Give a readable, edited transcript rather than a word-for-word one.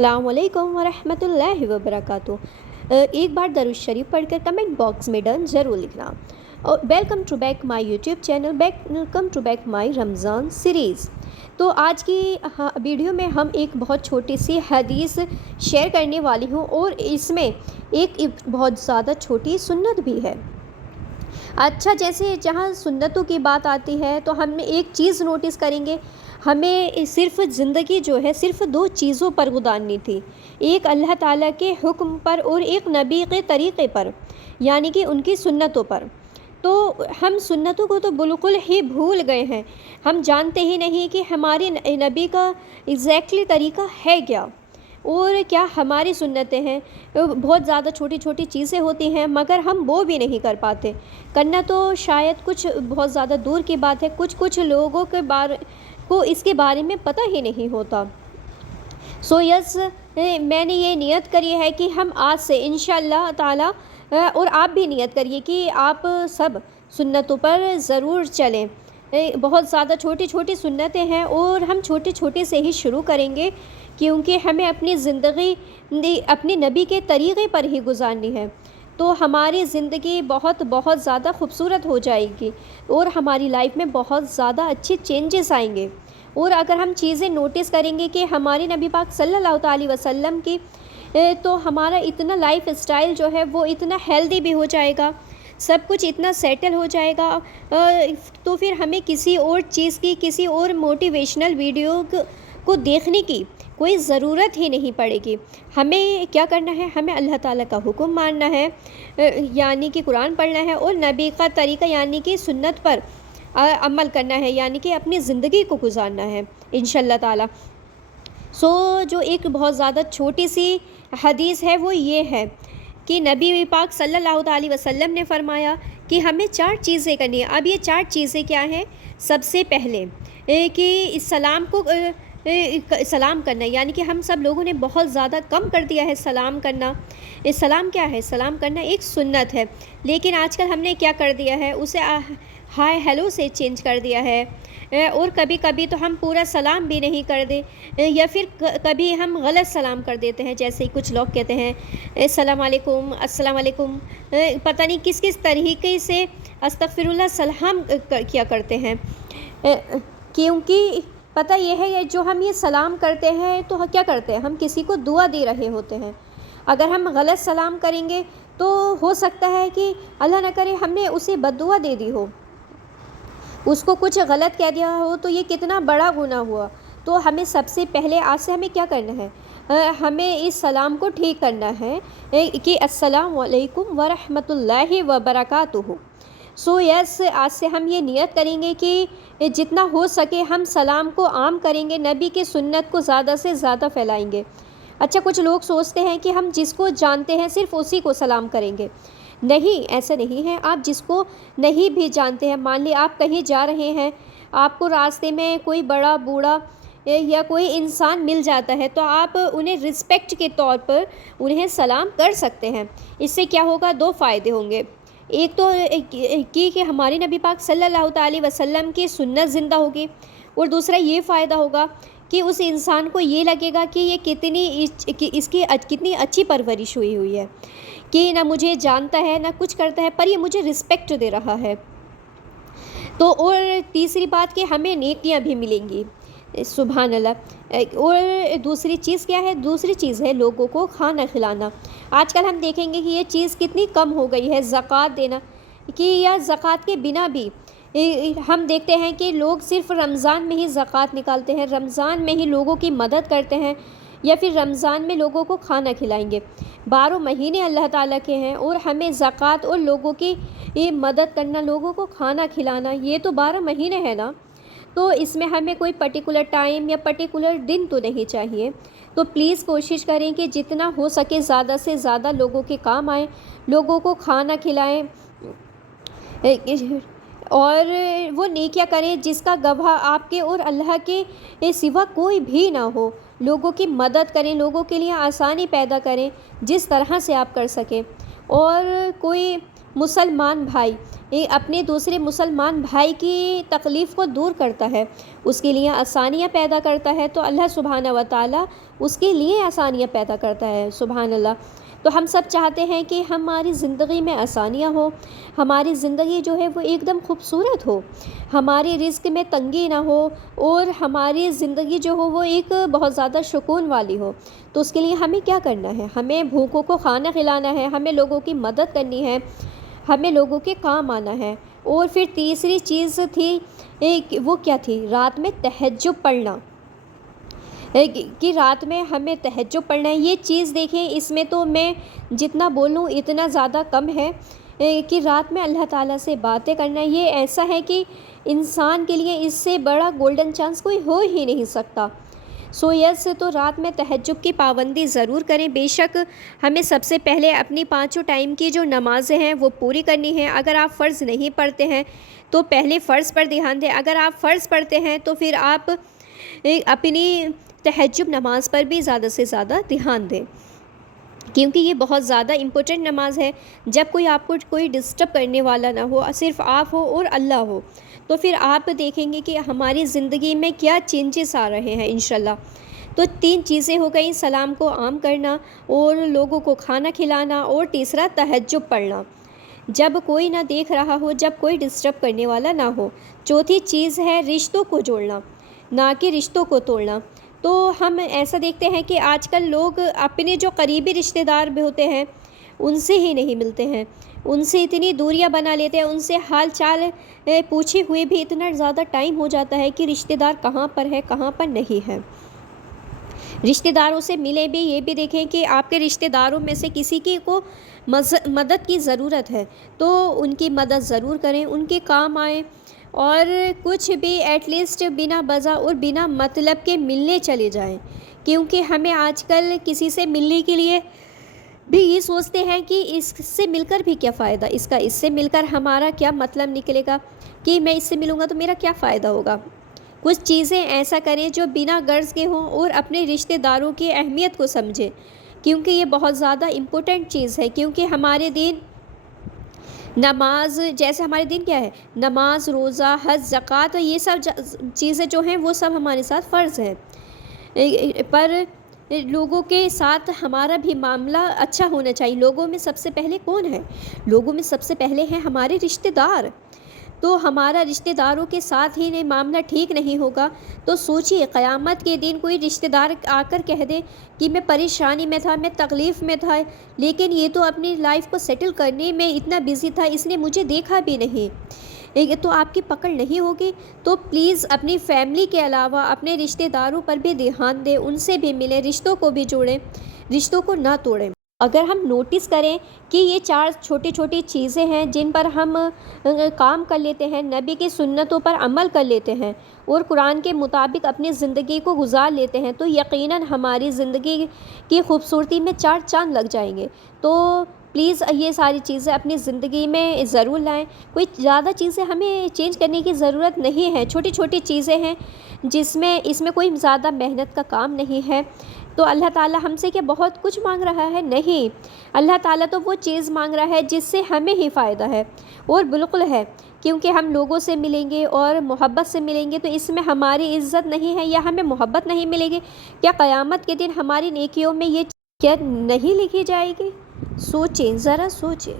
अस्सलाम वालेकुम वरहमतुल्लाहि वबरकातुहू। एक बार दरूद शरीफ पढ़कर कमेंट बॉक्स में डन ज़रूर लिखना। और welcome to back my YouTube channel, welcome to back my Ramzan series. तो आज की वीडियो में हम एक बहुत छोटी सी हदीस शेयर करने वाली हूँ और इसमें एक बहुत ज़्यादा छोटी सुन्नत भी है। अच्छा, जैसे जहाँ सुन्नतों की बात आती है तो हम एक चीज़ नोटिस करेंगे, हमें सिर्फ़ ज़िंदगी जो है सिर्फ़ दो चीज़ों पर गुज़ारनी थी, एक अल्लाह ताला के हुक्म पर और एक नबी के तरीक़े पर, यानी कि उनकी सुन्नतों पर। तो हम सुन्नतों को तो बिल्कुल ही भूल गए हैं। हम जानते ही नहीं कि हमारे नबी का एग्जैक्टली तरीक़ा है क्या और क्या हमारी सुन्नतें हैं। बहुत ज़्यादा छोटी छोटी चीज़ें होती हैं मगर हम वो भी नहीं कर पाते। करना तो शायद कुछ बहुत ज़्यादा दूर की बात है, कुछ लोगों के बारे को इसके बारे में पता ही नहीं होता। सो यस, मैंने ये नियत करी है कि हम आज से इंशाअल्लाह ताला और आप भी नियत करिए कि आप सब सुन्नतों पर ज़रूर चलें। बहुत ज़्यादा छोटी छोटी सुन्नतें हैं और हम छोटे छोटे से ही शुरू करेंगे क्योंकि हमें अपनी ज़िंदगी अपने नबी के तरीक़े पर ही गुजारनी है। तो हमारी ज़िंदगी बहुत बहुत ज़्यादा खूबसूरत हो जाएगी और हमारी लाइफ में बहुत ज़्यादा अच्छे चेंजेस आएंगे। और अगर हम चीज़ें नोटिस करेंगे कि हमारे नबी पाक सल्लल्लाहु अलैहि वसल्लम की, तो हमारा इतना लाइफ स्टाइल जो है वो इतना हेल्दी भी हो जाएगा, सब कुछ इतना सेटल हो जाएगा। तो फिर हमें किसी और चीज़ की, किसी और मोटिवेशनल वीडियो को देखने की कोई ज़रूरत ही नहीं पड़ेगी। हमें क्या करना है, हमें अल्लाह ताला का हुक्म मानना है, यानी कि कुरान पढ़ना है और नबी का तरीक़ा यानी कि सुन्नत पर अमल करना है, यानी कि अपनी ज़िंदगी को गुजारना है इंशाअल्लाह ताला। सो जो एक बहुत ज़्यादा छोटी सी हदीस है वो ये है कि नबी पाक सल्लल्लाहु अलैहि वसल्लम ने फ़रमाया कि हमें 4 चीज़ें करनी है। अब ये 4 चीज़ें क्या हैं? सबसे पहले कि सलाम करना, यानी कि हम सब लोगों ने बहुत ज़्यादा कम कर दिया है सलाम करना। सलाम क्या है? सलाम करना एक सुन्नत है, लेकिन आजकल हमने क्या कर दिया है, उसे हाय हेलो से चेंज कर दिया है। और कभी कभी तो हम पूरा सलाम भी नहीं कर दे, या फिर कभी हम गलत सलाम कर देते हैं। जैसे कुछ लोग कहते हैं सलाम वालेकुम, अस्सलाम वालेकुम, पता नहीं किस किस तरीके से अस्तगफिरुल्लाह सलाम किया करते हैं। क्योंकि पता यह है जो हम ये सलाम करते हैं तो क्या करते हैं, हम किसी को दुआ दे रहे होते हैं। अगर हम गलत सलाम करेंगे तो हो सकता है कि अल्लाह न करे हमने उसे बद्दुआ दे दी हो, उसको कुछ गलत कह दिया हो, तो ये कितना बड़ा गुनाह हुआ। तो हमें सबसे पहले आज से हमें क्या करना है, हमें इस सलाम को ठीक करना है कि अस्सलाम वालेकुम वरहमतुल्लाहि वबरकातुहू। सो यस, आज से हम ये नियत करेंगे कि जितना हो सके हम सलाम को आम करेंगे, नबी की सुन्नत को ज़्यादा से ज़्यादा फैलाएंगे। अच्छा, कुछ लोग सोचते हैं कि हम जिसको जानते हैं सिर्फ़ उसी को सलाम करेंगे। नहीं, ऐसा नहीं है। आप जिसको नहीं भी जानते हैं, मान ली आप कहीं जा रहे हैं, आपको रास्ते में कोई बड़ा बूढ़ा या कोई इंसान मिल जाता है तो आप उन्हें रिस्पेक्ट के तौर पर उन्हें सलाम कर सकते हैं। इससे क्या होगा, 2 फ़ायदे होंगे। एक तो कि हमारे नबी पाक सल्लल्लाहु अलैहि वसल्लम की सुन्नत ज़िंदा होगी, और दूसरा ये फ़ायदा होगा कि उस इंसान को ये लगेगा कि ये इसकी कितनी अच्छी परवरिश हुई हुई है, कि ना मुझे जानता है ना कुछ करता है, पर ये मुझे रिस्पेक्ट दे रहा है। तो और तीसरी बात कि हमें नेकियां भी मिलेंगी, सुभान अल्लाह। और दूसरी चीज़ क्या है, दूसरी चीज़ है लोगों को खाना खिलाना। आजकल हम देखेंगे कि ये चीज़ कितनी कम हो गई है, ज़कात देना, कि या ज़कात के बिना भी हम देखते हैं कि लोग सिर्फ़ रमज़ान में ही ज़कात निकालते हैं, रमज़ान में ही लोगों की मदद करते हैं, या फिर रमज़ान में लोगों को खाना खिलाएंगे। 12 महीने अल्लाह ताला के हैं और हमें ज़कात और लोगों की ये मदद करना, लोगों को खाना खिलाना, ये तो 12 महीने है ना। तो इसमें हमें कोई पर्टिकुलर टाइम या पर्टिकुलर दिन तो नहीं चाहिए। तो प्लीज़ कोशिश करें कि जितना हो सके ज़्यादा से ज़्यादा लोगों के काम आएँ, लोगों को खाना खिलाएँ और वो नेकियां करें जिसका गवाह आपके और अल्लाह के सिवा कोई भी ना हो। लोगों की मदद करें, लोगों के लिए आसानी पैदा करें जिस तरह से आप कर सकें। और कोई مسلمان بھائی اپنے دوسرے مسلمان بھائی کی تکلیف کو دور کرتا ہے، اس کے لیے آسانیاں پیدا کرتا ہے، تو اللہ سبحانہ و تعالیٰ اس کے لیے آسانیاں پیدا کرتا ہے، سبحان اللہ۔ تو ہم سب چاہتے ہیں کہ ہماری زندگی میں آسانیاں ہو، ہماری زندگی جو ہے وہ ایک دم خوبصورت ہو، ہمارے رزق میں تنگی نہ ہو، اور ہماری زندگی جو ہو وہ ایک بہت زیادہ سکون والی ہو۔ تو اس کے لیے ہمیں کیا کرنا ہے؟ ہمیں بھوکوں کو کھانا کھلانا ہے، ہمیں لوگوں کی مدد کرنی ہے، ہمیں لوگوں کے کام آنا ہے۔ اور پھر تیسری چیز تھی وہ کیا تھی؟ رات میں تہجد پڑھنا، کہ رات میں ہمیں تہجد پڑھنا ہے۔ یہ چیز دیکھیں، اس میں تو میں جتنا بولوں اتنا زیادہ کم ہے، کہ رات میں اللہ تعالیٰ سے باتیں کرنا، یہ ایسا ہے کہ انسان کے لیے اس سے بڑا گولڈن چانس کوئی ہو ہی نہیں سکتا۔ سو یس، تو رات میں تہجد کی پابندی ضرور کریں۔ بے شک ہمیں سب سے پہلے اپنی 5 ٹائم کی جو نمازیں ہیں وہ پوری کرنی ہیں۔ اگر آپ فرض نہیں پڑھتے ہیں تو پہلے فرض پر دھیان دیں، اگر آپ فرض پڑھتے ہیں تو پھر آپ اپنی تہجد نماز پر بھی زیادہ سے زیادہ دھیان دیں، کیونکہ یہ بہت زیادہ امپورٹنٹ نماز ہے۔ جب کوئی آپ کو کوئی ڈسٹرب کرنے والا نہ ہو، صرف آپ ہو اور اللہ ہو، تو پھر آپ دیکھیں گے کہ ہماری زندگی میں کیا چینجز آ رہے ہیں انشاءاللہ۔ تو 3 چیزیں ہو گئیں، سلام کو عام کرنا، اور لوگوں کو کھانا کھلانا، اور تیسرا تہجد پڑھنا جب کوئی نہ دیکھ رہا ہو، جب کوئی ڈسٹرب کرنے والا نہ ہو۔ چوتھی چیز ہے رشتوں کو جوڑنا، نہ کہ رشتوں کو توڑنا۔ تو ہم ایسا دیکھتے ہیں کہ آج کل لوگ اپنے جو قریبی رشتہ دار بھی ہوتے ہیں ان سے ہی نہیں ملتے ہیں، ان سے اتنی دوریاں بنا لیتے ہیں، ان سے حال چال پوچھے ہوئے بھی اتنا زیادہ ٹائم ہو جاتا ہے کہ رشتہ دار کہاں پر ہے کہاں پر نہیں ہے۔ رشتہ داروں سے ملے بھی، یہ بھی دیکھیں کہ آپ کے رشتہ داروں میں سے کسی کی کو مدد کی ضرورت ہے تو ان کی مدد ضرور کریں، ان کے کام آئیں، اور کچھ بھی ایٹ لیسٹ بنا وجہ اور بنا مطلب کے ملنے چلے جائیں، کیونکہ ہمیں آج کل کسی سے ملنے کے لیے بھی یہ سوچتے ہیں کہ اس سے مل کر بھی کیا فائدہ، اس سے مل کر ہمارا کیا مطلب نکلے گا، کہ میں اس سے ملوں گا تو میرا کیا فائدہ ہوگا۔ کچھ چیزیں ایسا کریں جو بنا غرض کے ہوں، اور اپنے رشتہ داروں کی اہمیت کو سمجھیں، کیونکہ یہ بہت زیادہ امپورٹنٹ چیز ہے۔ کیونکہ ہمارے دین نماز، جیسے ہمارے دین کیا ہے، نماز، روزہ، حج، زکوٰۃ، یہ سب چیزیں جو ہیں وہ سب ہمارے ساتھ فرض ہیں، پر لوگوں کے ساتھ ہمارا بھی معاملہ اچھا ہونا چاہیے۔ لوگوں میں سب سے پہلے کون ہے؟ لوگوں میں سب سے پہلے ہیں ہمارے رشتہ دار۔ تو ہمارا رشتہ داروں کے ساتھ ہی نہیں معاملہ ٹھیک نہیں ہوگا تو سوچئے قیامت کے دن کوئی رشتہ دار آ کر کہہ دے کہ میں پریشانی میں تھا، میں تکلیف میں تھا، لیکن یہ تو اپنی لائف کو سیٹل کرنے میں اتنا بزی تھا، اس نے مجھے دیکھا بھی نہیں، تو آپ کی پکڑ نہیں ہوگی۔ تو پلیز اپنی فیملی کے علاوہ اپنے رشتہ داروں پر بھی دھیان دیں، ان سے بھی ملیں، رشتوں کو بھی جوڑیں، رشتوں کو نہ توڑیں۔ اگر ہم نوٹس کریں کہ یہ 4 چھوٹی چھوٹی چیزیں ہیں جن پر ہم کام کر لیتے ہیں، نبی کی سنتوں پر عمل کر لیتے ہیں، اور قرآن کے مطابق اپنی زندگی کو گزار لیتے ہیں، تو یقیناً ہماری زندگی کی خوبصورتی میں 4 چاند لگ جائیں گے۔ تو پلیز یہ ساری چیزیں اپنی زندگی میں ضرور لائیں۔ کوئی زیادہ چیزیں ہمیں چینج کرنے کی ضرورت نہیں ہے، چھوٹی چھوٹی چیزیں ہیں اس میں کوئی زیادہ محنت کا کام نہیں ہے۔ تو اللہ تعالیٰ ہم سے کیا بہت کچھ مانگ رہا ہے؟ نہیں، اللہ تعالیٰ تو وہ چیز مانگ رہا ہے جس سے ہمیں ہی فائدہ ہے، اور بالکل ہے، کیونکہ ہم لوگوں سے ملیں گے اور محبت سے ملیں گے تو اس میں ہماری عزت نہیں ہے یا ہمیں محبت نہیں ملے گی، کیا قیامت کے دن ہماری نیکیوں میں یہ کیا نہیں لکھی جائے گی؟ سوچیں، ذرا سوچیں۔